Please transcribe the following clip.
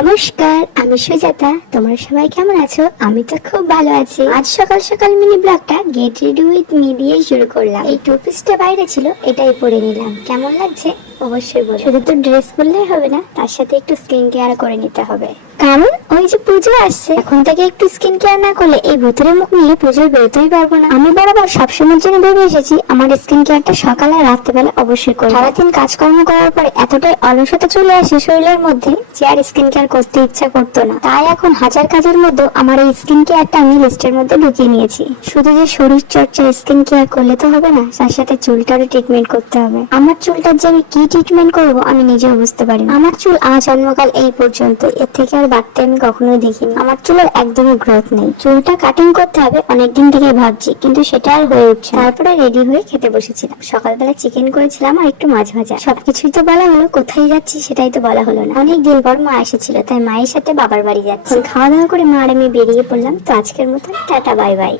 নমস্কার, আমি সুজাতা। তোমরা সবাই কেমন আছো? আমি তো খুব ভালো আছি। আজ সকাল সকাল মিনি ব্লগটা গেট রেডি উইথ মি দিয়ে শুরু করলাম। এই টু পিসটা বাইরে ছিল, এটাই পরে নিলাম। কেমন লাগছে অবশ্যই বলো। শুধু তো ড্রেস পরলেই হবে না, তার সাথে একটু স্কিন কেয়ার করে নিতে হবে। কারণ ওই যে পুজো আসছে, এখন থেকে একটু স্কিন কেয়ার না করলে এই ভূতের মুখ নিয়ে পুজোয় বেরোতেই পারবো না। আমি বরাবর সবসময়ের জন্য ভেবে এসেছি আমার স্কিন কেয়ারটা সকালে আর রাত্রেবেলা অবশ্যই করবো। সারাদিন কাজকর্ম করার পরে এতটাই অলসতা চলে আসে শরীরের মধ্যে যে আর স্কিন কেয়ার করতে ইচ্ছা করতো না। তাই এখন হাজার কাজের মধ্যে আমার এই স্কিন কেয়ারটা আমি লিস্টের মধ্যে ঢুকিয়ে নিয়েছি। শুধু যে শরীর চর্চা স্কিন কেয়ার করলে তো হবে না, তার সাথে চুলটারও ট্রিটমেন্ট করতে হবে। আমার চুলটার যে আমি কি ট্রিটমেন্ট করবো আমি নিজেও বুঝতে পারি না। আমার চুল আজ জন্মকাল এই পর্যন্ত, এর থেকে আর বাড়তে আমি কখনোই দেখিনি। আমার চুলের একদমই গ্রোথ নেই। চুলটা কাটিং করতে হবে অনেকদিন থেকে ভাবছি, কিন্তু সেটা আর হয়ে উঠছে। তারপরে রেডি হয়ে খেতে বসেছিলাম। সকালবেলা চিকেন করেছিলাম আর একটু মাছ ভাজা। সবকিছুই তো বলা হলো, কোথায় যাচ্ছি সেটাই তো বলা হলো না। অনেকদিন পর মা এসেছিল, তাই মায়ের সাথে বাবার বাড়ি যাচ্ছি। খাওয়া দাওয়া করে মা আর আমি বেরিয়ে পড়লাম। তো আজকের মতো টাটা, বাই বাই।